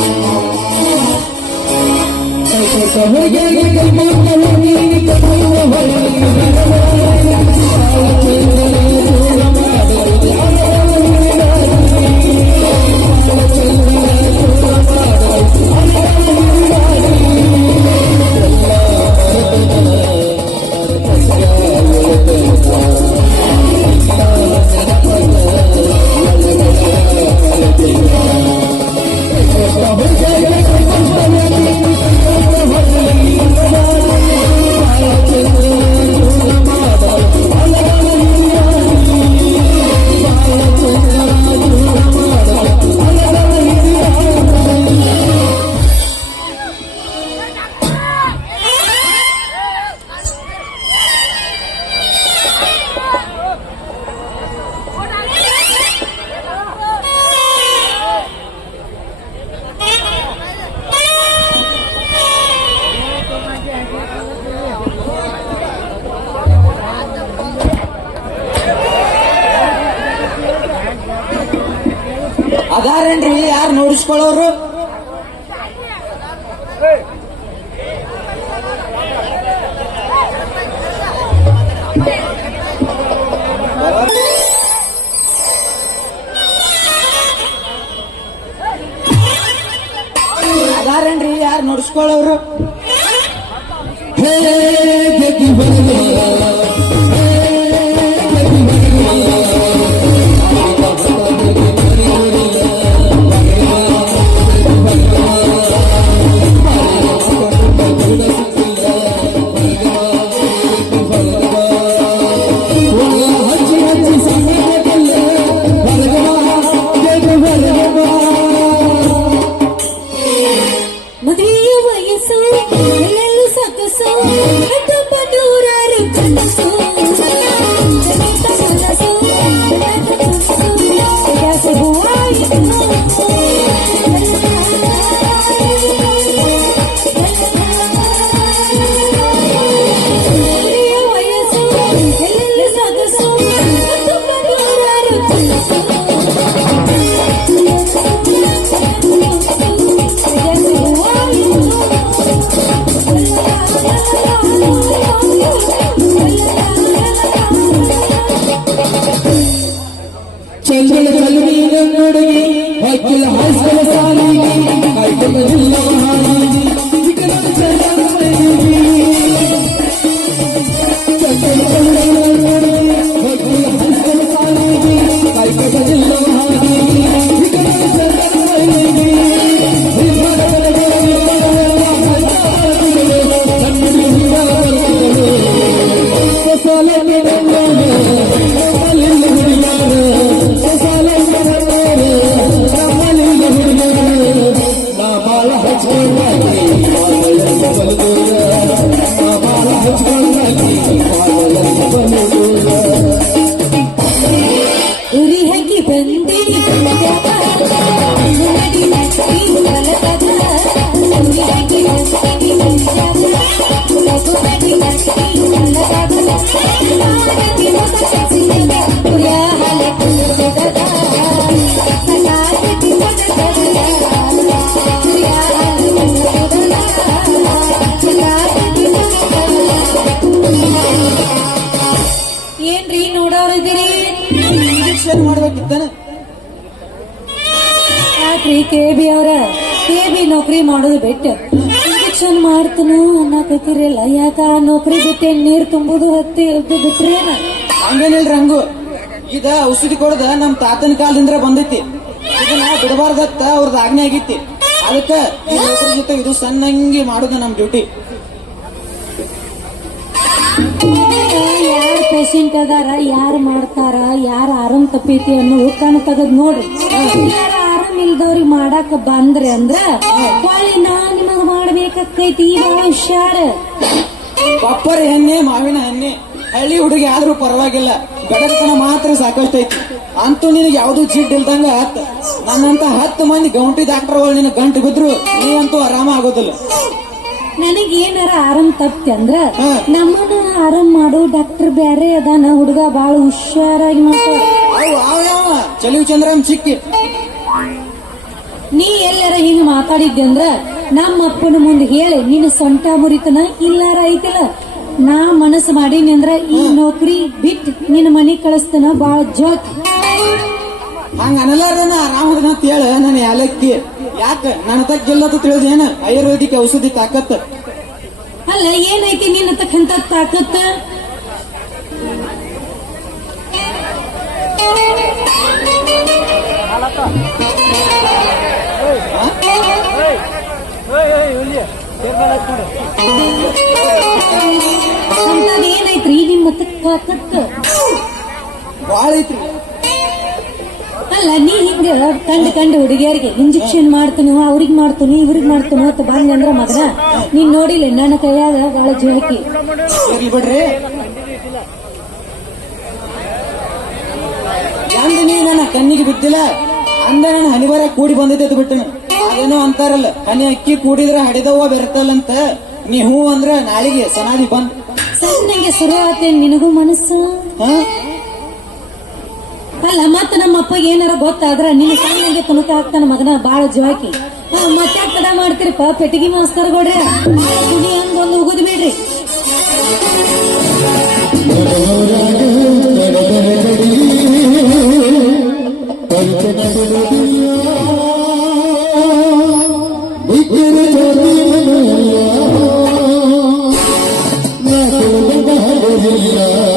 Thank you. ಅದಾರೇನ್ರಿ ಯಾರು ನೋಡಿಸ್ಕೊಳ್ಳೋರು? சாமி கை கொண்டு ಯಾಕ್ರಿ ಕೆ ಬಿ ಅವ್ರ. ಕೆ ಬಿ ನೌಕರಿ ಮಾಡೋದು ಬಿಟ್ಟು ಇಂಜೆಕ್ಷನ್ ಮಾಡ್ತನು ಅನ್ನಕತ್ತಿರಲ್ಲ. ಯಾಕ ಆ ನೌಕರಿ ಬಿಟ್ಟೆ ನೀರ್ ತುಂಬುದು ಹತ್ತಿ ಹತ್ತಿ ಬಿಟ್ರೇನ ಹಂಗೇನಿಲ್ರಿ ರಂಗು. ಇದ ಔಷಧಿ ಕೊಡದ ನಮ್ ತಾತನ ಕಾಲದಿಂದ ಬಂದೈತಿ. ಇದನ್ನ ಬಿಡಬಾರ್ದತ್ತ ಅವ್ರದ್ದು ಆಜ್ಞೆ ಆಗಿತ್ತಿ. ಅದಕ್ಕ ಈ ನೌಕರಿ ಜೊತೆ ಇದು ಸಣ್ಣಂಗಿ ಮಾಡುದು ನಮ್ ಡ್ಯೂಟಿ. ಯಾರ್ ಪೇಷಂಟ್ ಅದಾರ ಯಾರು ಮಾಡ್ತಾರ ಯಾರು ಆರಾಮ್ ತಪ್ಪೈತಿ ಅನ್ನೋ ಕಣ್ ತೆಗದ್ ನೋಡ್ರಿ. ಇಲ್ದವ್ರಿಗೆ ಮಾಡಾಕ ಬಂದ್ರಿ ಅಂದ್ರ ಹೊಳ್ಳಿ ನಾ ನಿಮಗ್ ಮಾಡ್ಬೇಕಾಕೈತಿ ಬಹಳ ಹುಷಾರ. ಪಪ್ಪರ ಹೆಣ್ಣೆ ಮಾವಿನ ಹೆಣ್ಣೆ ಹಳ್ಳಿ ಹುಡುಗಿ ಆದ್ರೂ ಪರವಾಗಿಲ್ಲ. ಬಡತನ ಮಾತ್ರ ಸಾಕಷ್ಟೈತಿ. ಅಂತೂ ನಿನಗೆ ಯಾವ್ದು ಜಿಡ್ ಇಲ್ದಂಗ ಹತ್ ನನ್ನಂತ ಹತ್ತು ಮಂದಿ ಗೌಂಟಿ ಡಾಕ್ಟರ್ಗಳು ನಿನ್ನ ಗಂಟು ಬಿದ್ರು ನೀವಂತೂ ಆರಾಮ ಆಗೋದಿಲ್ಲ. ನನಗೇನಾರ ಏನಾರ ಆರಾಮ್ ತಪ್ತಿ ಅಂದ್ರ. ನಮ್ಮನ್ನ ಆರಾಮ್ ಮಾಡೋ ಡಾಕ್ಟರ್ ಬ್ಯಾರೆ ಅದಾನ ಹುಡುಗ ಬಾಳ ಹುಷಾರಾಗಿ ಮಾಡ್ತಾರ ಅವ್ ಯಾವ ಚಲಿವ್ ಚಂದ್ರಂ ಚಿಕ್ಕಿ. ನೀ ಎಲ್ಲರ ಹಿಂಗ ಮಾತಾಡಿದ್ದೆ ಅಂದ್ರ ನಮ್ಮ ಅಪ್ಪನ ಮುಂದೆ ಹೇಳಿ ನಿನ್ನ ಸೊಂಟ ಮುರಿತನ? ಇಲ್ಲಾರ ಐತಿಲ್ಲ ನಾ ಮನಸ್ಸು ಮಾಡೀನಿ ಅಂದ್ರ ಈ ನೌಕರಿ ಬಿಟ್ ನಿನ್ನ ಮನೆ ಕಳಿಸ್ತನ ಬಾಳ ಜೋಕ್. ಹಂಗ ಅನಲಾರ್ದನ ಆರಾಮದನ ಅಂತ ಹೇಳ ನನ್ನ ಯಾಲಕ್ಕಿ. ಯಾಕ? ನನ್ನ ತಕ್ಕ ಗೆಲ್ಲದ ತಿಳಿದೇನ? ಆಯುರ್ವೇದಿಕ್ ಔಷಧಿ ತಾಕತ್. ಅಲ್ಲ ಏನೈತಿ ನಿನ್ನ ತಕ್ಕಂತ ತಾಕತ್ತ ಏನೈತ್ರಿ ಬಾಳ ಐತ್ರಿ ಅಲ್ಲ ನೀ ಹಿಂಗ ಕಂಡು ಕಂಡು ಹುಡುಗಿಯರಿಗೆ ಇಂಜೆಕ್ಷನ್ ಮಾಡ್ತಾನು ಅವ್ರಿಗೆ ಮಾಡ್ತೀನಿ ಇವ್ರಿಗೆ ಮಾಡ್ತಾನು ಅಂತ ಬಂದ ಅಂದ್ರ ಮಗನ ನೀನ್ ನೋಡಿಲ್ಲ ನನ್ನ ಕೈಯಾಗ ಬಾಳ ಜೋಕಿ ಬಿಡ್ರಿ. ಎಂದು ನೀ ನನ್ನ ಕಣ್ಣಿಗೆ ಬಿದ್ದಿಲ್ಲ? ಅಂದ ನಾನು ಹನಿವಾರ ಕೂಡಿ ಬಂದಿದ್ದೆ ಬಿಟ್ಟನು ಅದೇನೋ ಅಂತಾರಲ್ಲ ಹನಿ ಅಕ್ಕಿ ಕೂಡಿದ್ರ ಹಡಿದವ್ವ ಬೆರತಲ್ಲಂತ. ನೀ ಹೂ ಅಂದ್ರ ನಾಳಿಗೆ ಸನಾದಿ ಬಂದ್ ಸಣ್ಣಗೆ ಶುರು ಆತೇನ್ ನಿನಗೂ ಮನಸ್ಸು? ಹ? ಅಲ್ಲ ಮತ್ತ ನಮ್ಮ ಅಪ್ಪಗೆ ಏನಾರ ಗೊತ್ತಾದ್ರ ನಿನ್ನ ಸಣ್ಣಗೆ ತುಣುಕ ಹಾಕ್ತಾನ ಮಗನ ಬಾಳ ಜೋಕಿ ಮತ್ತೆ ಕದ ಮಾಡ್ತೀರಪ್ಪ? ಪೆಟ್ಟಿಗೆ ಮಾಸ್ತರ್ ಕೊಡ್ರಿ. ಕುಡಿ ಹಂಗ ಒಂದು ಉಗುದ್ ಬಿಡ್ರಿ. ನಿಮ್ಮ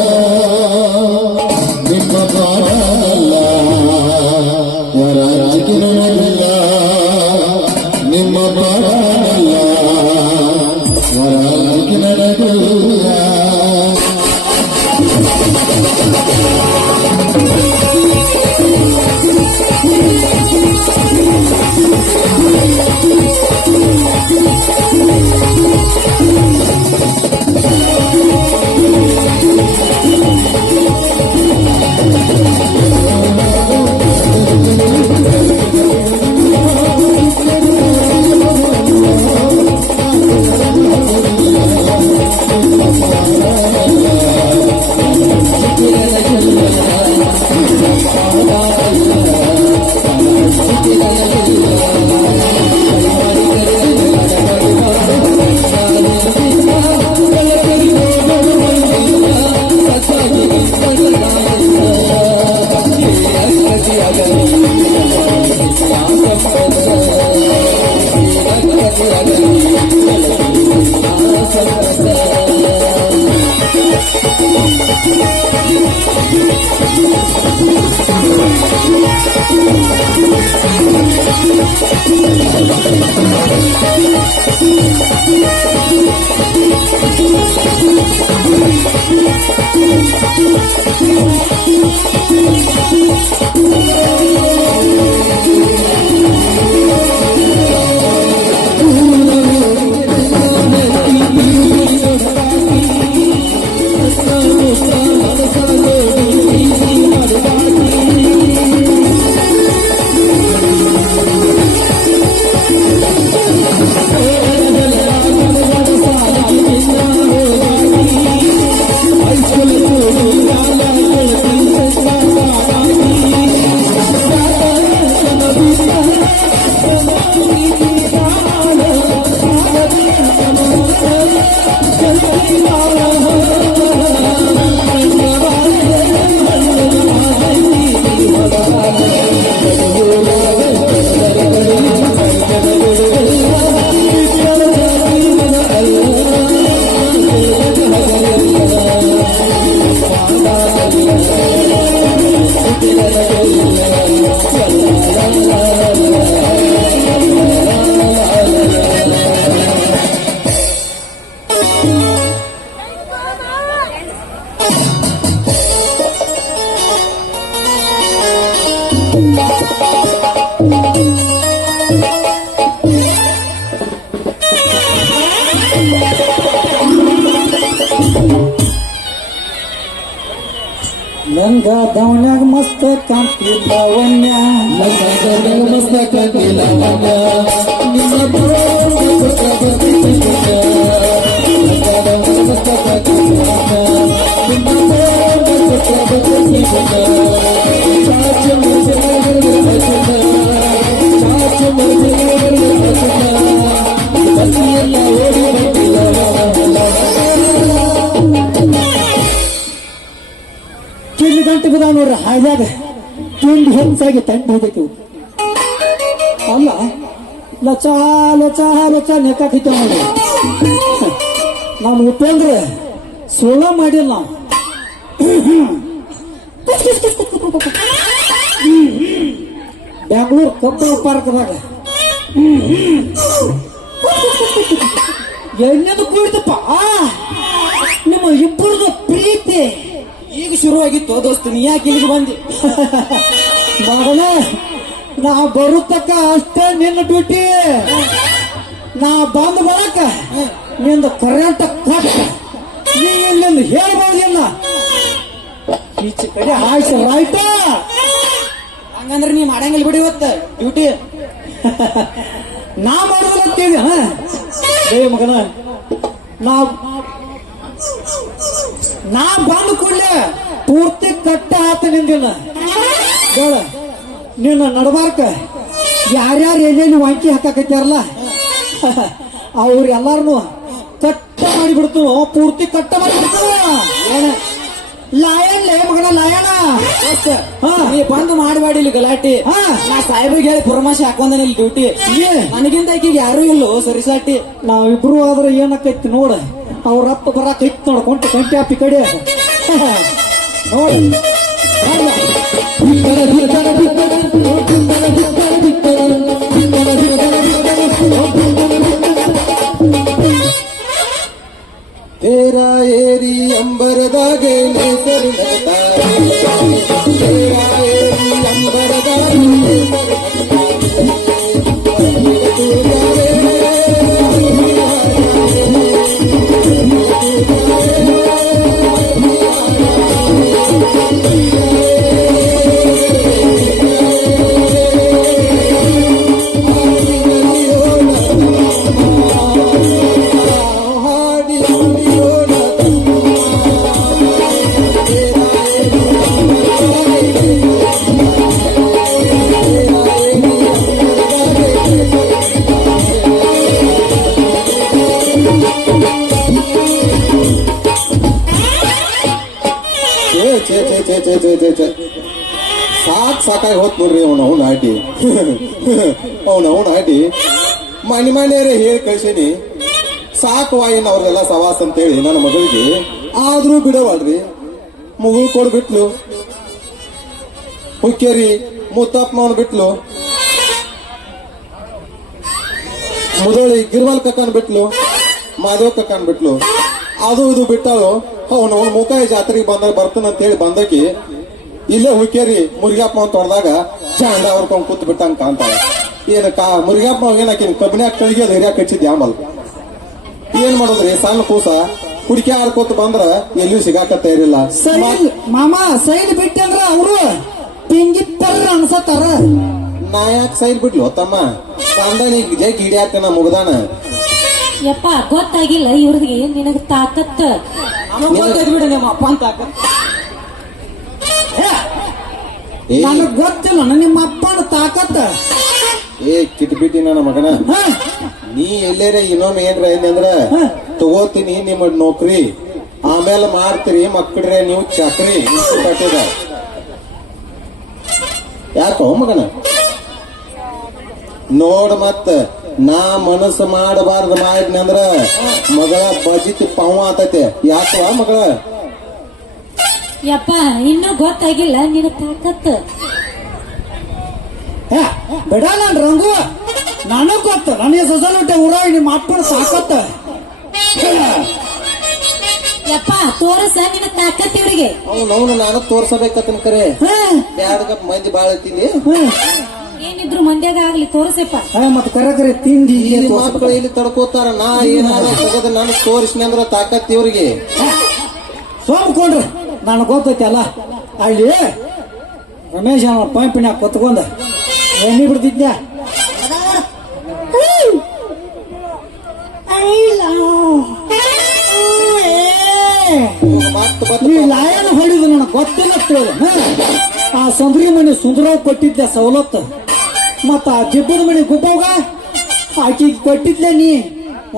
ನಂಗ ದವನ್ಯಾಗ ಮಸ್ತ್ ಕಾಣ್ತಿದ್ದ ವನ್ಯ ಕಾಂತಿ ಗಿಲವನ ನಿಮ್ಮ ಹಾಯ್ದಾಗ ತಿಂಡಿ ಹೆಂಚಾಗಿ ತಂಡಿ ಹೋದೈತಿ ಅಲ್ಲ, ಲಚ ಲಚ ಲಚ ನೆಕ್ಕಾಕಿತ್ತ ನೋಡಿ. ನಾನು ಉಪೇಂದ್ರ ಸೋಲ ಮಾಡಿಲ್ಲ ನಾವು. ಬೆಂಗಳೂರು ಕಬ್ಬಳ ಪಾರ್ಕ್ದಾಗ. ಎಣ್ಣೆದು ಕೂಡಿದಪ್ಪ ನಿಮ್ಮ ಇಬ್ಬರದು ಪ್ರೀತಿ. ಈಗ ಶುರುವಾಗಿತ್ತು. ದೋಸ್ತ ನೀ ಯಾಕೆ ಇಲ್ಲಿಗೆ ಬಂದಿ? ಮಗನೇ ನಾ ಬರುತ್ತಕ್ಕ ಅಷ್ಟೇ ನಿನ್ನ ಡ್ಯೂಟಿ ನಾ ಬಂದ ಬರಕ ನಿಂದ ಕರೆಂಟ್ ಕಟ್ ನೀ ಇಲ್ಲಿಂದ ಹೇಳ್ಬೋದಿಲ್ಲ ಈಚೆ ಕಡೆ ಹಾಯ್ಸ ರೈತ ಹಂಗಂದ್ರೆ ನೀ ಮಾಡಂಗಿಲ್ಲ ಬಿಡಿ ಇವತ್ತ. ಡ್ಯೂಟಿ ನಾ ಹಾ? ಏ ಮಗನ ನಾ ನಾ ಬಂದ ಕೂಡಲೇ ಪೂರ್ತಿ ಕಟ್ಟ ಆತ ನಿಂದಿನ. ನಿನ್ನ ನಡಬಾರ್ಕ. ಯಾರ್ಯಾರು ಎಲ್ಲೆಲ್ಲಿ ವಾಂಕಿ ಹಾಕಾಕತ್ಯಾರಲ್ಲ? ಅವ್ರೆಲ್ಲಾರನು ಕಟ್ಟ ಮಾಡಿಬಿಡ್ತು. ಪೂರ್ತಿ ಕಟ್ಟ ಮಾಡಿಬಿಡ್ತು ಏನ? ಲಾಯಣ್ಣ ಮಗನ ಹಾ. ನೀ ಬಂದು ಮಾಡಬೇಡಿ ಇಲ್ಲಿ ಗಲಾಟಿ. ಹಾ. ನಾ ಸಾಹೇಬ್ರಿಗೆ ಹೇಳಿ ಪರಮಾಶಿ ಹಾಕೊಂಡೇನಿ ಇಲ್ಲಿ ಡ್ಯೂಟಿ. ನನಗಿಂತ ಈಕಿಗೆ ಯಾರು ಇಲ್ಲೋ ಸರಿಸಾಟಿ. ನಾವಿಬ್ರು ಆದ್ರೆ ಏನಕ್ಕೈತಿ ನೋಡ. ಅವ್ರ ಅಪ್ಪ ಇತ್ತು ನೋಡ ಕೊಂಟ ಕಂಟಿ ಅಪ್ಪಿ ಕಡೆ. ನೋಡ. ತೇರ ಏರಿ ಅಂಬರದಾಗೆ ನೇಸರು ತೇರ ಏರಿ ಅಂಬರದಾಗೆ ಚೇ ಚೇ ಚೇ ಛೇ ಸಾಕ್ ಸಾಕಾಗಿ ಹೋತ್ ನೋಡ್ರಿ ಅವನು, ಅವ್ನ ಆಟಿ. ಅವನು, ಅವ್ನ ಆಟಿ. ಮನೆ ಮನೆಯರೇ ಹೇಳಿ ಕಳ್ಸೀನಿ. ಸಾಕು ವಾಯಿನ ಅವ್ರದೆಲ್ಲ ಸವಾಸ ಅಂತೇಳಿ ನನ್ನ ಮಗಳಿಗೆ. ಆದ್ರೂ ಬಿಡವಲ್ರಿ. ಮುಗುಳ್ ಕೊಡ್ಬಿಟ್ಲು ಹುಕ್ಕೇರಿ ಮುತ್ತಪ್ಪನವನ್ ಬಿಟ್ಲು. ಮುದೋಳಿ ಗಿರ್ವಾಲ್ ಕಕ್ಕನ್ ಬಿಟ್ಲು. ಮಾದೇವ್ ಕಕ್ಕನ್ ಬಿಟ್ಲು. ಅದು, ಇದು ಬಿಟ್ಟಾಳು. ಅವನು ಅವ್ನ ಮುಖಾಯಿ ಜಾತ್ರೆಗೆ ಬಂದಾಗ ಬರ್ತಾನಂತ ಹೇಳಿ ಬಂದಕಿ ಇಲ್ಲೇ ಹುಕ್ಕೇರಿ ಮುರಿಗಪ್ಪ ಅಂತ ಹೊಡೆದಾಗ ಚಂದ ಅವ್ರಕೊಂಡ್ ಕೂತ್ ಬಿಟ್ಟಂಗ ಕಾಣ್ತಾಳೆ. ಏನ ಕಾ ಮುರಿಗಪ್ಪ ಏನಕ್ಕೆ ಕಬ್ಬಿನ್ಯಾಗ ಕಳಿಗೆ ಧೈರ್ಯ ಕಚ್ಚಿದ್ದೆ ಆಮಲ್ ಏನ್ ಮಾಡೋದ್ರಿ ಸಣ್ಣ ಕೂಸ? ಹುಡುಕಿ ಆಡ್ಕೋತ ಬಂದ್ರ ಎಲ್ಲೂ ಸಿಗಾಕ ತಯಾರಿಲ್ಲ ಮಾಮ ಸೈಲ್ ಬಿಟ್ಟಂದ್ರ ಅವರು ತಿಂಗಿತ್ತರ ಅನ್ಸತ್ತಾರ. ನಾ ಯಾಕೆ ಸೈಡ್ ಬಿಡ್ಲು ತಮ್ಮ? ತಂದನಿಗೆ ಜೈ ಮುಗದಾನ ಮುಗ್ದಾನ. ಯಪ್ಪ ಗೊತ್ತಾಗಿಲ್ಲ ಇವ್ರಿಗೆ ನಿನಗ ತಾಕತ್? ನಮಗ್ ಗೊತ್ತೈತ್ ಬಿಡು ನಿಮ್ಮ ಅಪ್ಪ ಅಂತ ಹಾಕ ನನಗ್ ಗೊತ್ತಿಲ್ಲ ನಿಮ್ಮ ಅಪ್ಪನ ತಾಕತ್ತ. ಏ ಕಿಟ್ಬಿಟ್ಟಿ ನನ್ನ ಮಗನ. ಹ? ನೀ ಎಲ್ಲೇರೆ ಇನ್ನೊಮ್ಮೆ ಏನ್ರ ಏನಂದ್ರ. ತಗೋತೀನಿ ನಿಮ್ಮ ನೌಕರಿ. ಆಮೇಲೆ ಮಾಡ್ತೀರಿ ಮಕ್ಕಳ್ರೆ ನೀವು ಚಕ್ರಿ. ಕಟ್ಟದ. ಯಾಕೋ ಮಗನ? ನೋಡ್ ಮತ್ತ. ನಾ ಮನಸ್ಸು ಮಾಡಬಾರ್ದು ಮಾಡಿದ್ನಂದ್ರ ಮಗಳ ಬಜಿತ್ ಪಾವ ಆತೈತೆ. ಯಾಕವ ಮಗಳ? ಯಪ್ಪ ಇನ್ನೂ ಗೊತ್ತಾಗಿಲ್ಲ ನಿನ್ನ ತಾಕತ್. ಏ, ಬಿಡಲ್ಲ ನನ್ ರಂಗು. ನನಗ್ ಗೊತ್ತ ನನಗೆ ಸೊಸಲುಟ್ಟೆ ಊರಾಗ ನಿಮ್ಮ ಅಪ್ಪನ ಸಾಕತ್ತ ಯಪ್ಪ ತೋರಸ ನಿನ್ನ ತಾಕತ್ ಇವ್ರಿಗೆ. ಅವ್ನು ನಾನು ತೋರ್ಸಬೇಕತ್ತನ ಕರೆ. ಹ? ಬ್ಯಾಡಗಪ್ಪ ಮಂದಿ ಬಾಳ ಐತಿಲಿ ಹ? ಮಂಡ್ಯದ ಆಗ್ಲಿ ತೋರಿಸಪ್ಪ. ಮತ್ತ್ ಕರೆ ಕರೆ ತಿಂಡಿ ಈ ಮಕ್ಕಳು ಇಲ್ಲಿ ತಡ್ಕೋತಾರ ನಾ ಏನಾರ ನಾನು ತೋರಿಸ್ನಿ ಅಂದ್ರ ತಾಕತ್ ಇವ್ರಿಗೆ. ಸೋಮ್ಕೊಂಡ್ರಿ. ನನಗೆ ಗೊತ್ತೈತಿ ಅಲ್ಲ ಅಲ್ಲಿ ರಮೇಶ್ ಅವನ ಪಂಪಿನ್ಯಾಗ ಕೊತ್ಕೊಂಡ ಎಣ್ಣೆ ಬಿಡ್ತಿದ್ದೆ ಮತ್ತ ನೀ ಲಾಯನ ಹೊಡಿದು ನನಗೆ ಗೊತ್ತಿಲ್ಲ ಆ ಸಂದ್ರಿ ಮನೆ ಸುಂದರವ್ ಕೊಟ್ಟಿದ್ದ ಸವಲತ್ತು. ಮತ್ತ ಆ ದಿಬ್ಬದ ಮನೆ ಗುಬ್ಬವ್ಗ ಆಕಿಗೆ ಕೊಟ್ಟಿದ್ಲೆ ನೀ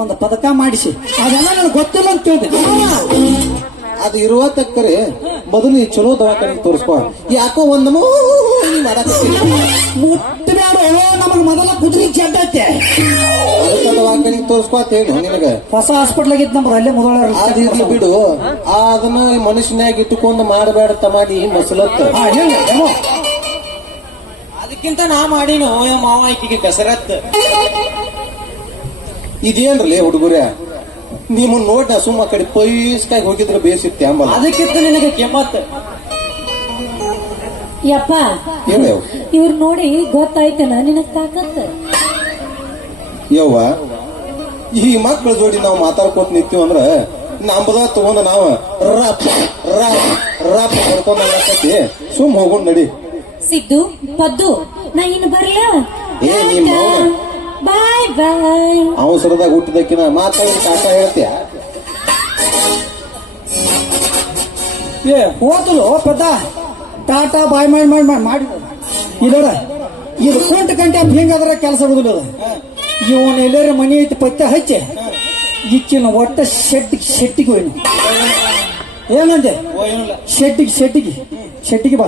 ಒಂದು ಪದಕ ಮಾಡಿಸಿ. ಅದೆಲ್ಲ ನನಗೆ ಗೊತ್ತಿಲ್ಲ ಅಂತ ಕೇಳಿದೆ. ಅದು ಇರುವ ತಕ್ಕರೆ ಮೊದಲು ಈ ಚಲೋ ದವಾಖಾನೆ ತೋರಿಸ್ಕೊ. ಯಾಕೋ ಒಂದ್ ಮುಟ್ಟಬೇಡ ನಮಗೆ ಮೊದಲ ಕುದುರೆ ಜಡ್ಡ ಐತೆ. ಅದಕ್ಕ ದವಾಖಾನಿಗೆ ತೋರಿಸ್ಕೊ ಅಂತ ಹೇಳಿ ನಿನಗ. ಹೊಸ ಹಾಸ್ಪಿಟ್ಲ್ ಆಗಿತ್ತು ನಮ್ದು ಅಲ್ಲೇ ಮೊದಲ ಅದ್ ಬಿಡು. ಅದನ್ನ ಮನುಷ್ಯನ್ಯಾಗ ಇಟ್ಟುಕೊಂಡು ಮಾಡಬೇಡ ತಮಾಡಿ ಮಸಲತ್ತ. ಅದಕ್ಕಿಂತ ನಾ ಮಾಡಿನ ಮಾವ ಈಕಿಗೆ ಕಸರತ್? ಇದೇನ್ರಲ್ಲೇ ಹುಡುಗರ? ನಿಮ್ಮನ್ನ ನೋಡ್ ನಾ ಸುಮ್ಮ ಕಡೆ ಪೈಸ್ಕಾಗಿ ಹೋಗಿದ್ರೆ ಬೇಸಿತ್ತೆ ಅಂಬಲ್ಲ. ಅದಕ್ಕಿಂತ ನಿನಗೆ ಕೆಮ್ಮತ್. ಯಪ್ಪ ಹೇಳು ಇವ್ರ ನೋಡಿ ಗೊತ್ತಾಯ್ತನ ನಿನಗ್ ತಾಕತ್ತ ಯವ್ವ ಈ ಮಕ್ಕಳ ಜೋಡಿ ನಾವು ಮಾತಾಡ್ಕೋತ ನಿಂತೀವಿ ಅಂದ್ರ ನಂಬದ ತಗೊಂಡ ನಾವ್ ರಪ್ ರಪ್ ರಪ್ ಸುಮ್ ಹೋಗೋಣ ನಡಿ. ಸಿದ್ದು ಪದ್ದು ನಾ ಇನ್ನು ಬರ್ಲ? ಏ, ನೀನ್. ಬಾಯ್ ಬಾಯ್. ಅವಸರದಾಗ ಹುಟ್ಟಿದಕ್ಕಿನ ಮಾತಾಡಿ ಕಾಟ ಹೇಳ್ತೀಯ? ಏ ಹೋದಲು ಪದ ಟಾಟಾ ಬಾಯ್ ಮಾಡಿ ಮಾಡಿ ಮಾಡಿ. ಮಾಡಿ ಇದರ ಇದು ಕುಂಟ ಗಂಟೆ ಹಿಂಗಾದ್ರ ಕೆಲಸ ಆಗೋದಿಲ್ಲ ಅದು. ಇವನ್ ಎಲ್ಲರ ಮನೆ ಐತಿ ಪತ್ತೆ ಹಚ್ಚಿ ಇಕ್ಕಿನ ಒಟ್ಟ ಶೆಟ್ಟಿಗೆ ಶೆಟ್ಟಿಗೆ ಹೋಯ್ನು ಏನಂದೆ? ಓ ಏನಿಲ್ಲ. ಶೆಟ್ಟಿಗೆ ಶೆಟ್ಟಿಗೆ ಶೆಟ್ಟಿಗೆ ಬಾ.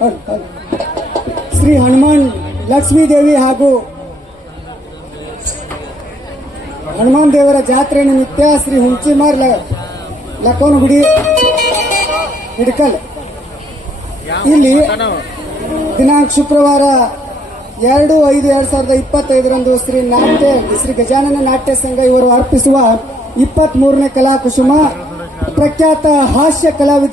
ಹೌದು. ಶ್ರೀ ಹನುಮಾನ್ ಲಕ್ಷ್ಮೀ ದೇವಿ ಹಾಗೂ ಹನುಮಾನ್ ದೇವರ ಜಾತ್ರೆ ನಿಮಿತ್ತ ಶ್ರೀ ಹುಣಸಿಮಾರ್ ಲಕೋನಗುಡಿ ಹಿಡ್ಕಲ್ ಇಲ್ಲಿ ದಿನಾಂಕ ಶುಕ್ರವಾರ ಎರಡು ಐದು ಎರಡ್ ಸಾವಿರದ ಇಪ್ಪತ್ತೈದರಂದು ಶ್ರೀ ನಾಟ್ಯ, ಶ್ರೀ ಗಜಾನನ ನಾಟ್ಯ ಸಂಘ ಇವರು ಅರ್ಪಿಸುವ ಇಪ್ಪತ್ತ್ ಮೂರನೇ ಕಲಾ ಕುಸುಮ ಪ್ರಖ್ಯಾತ ಹಾಸ್ಯ ಕಲಾವಿದ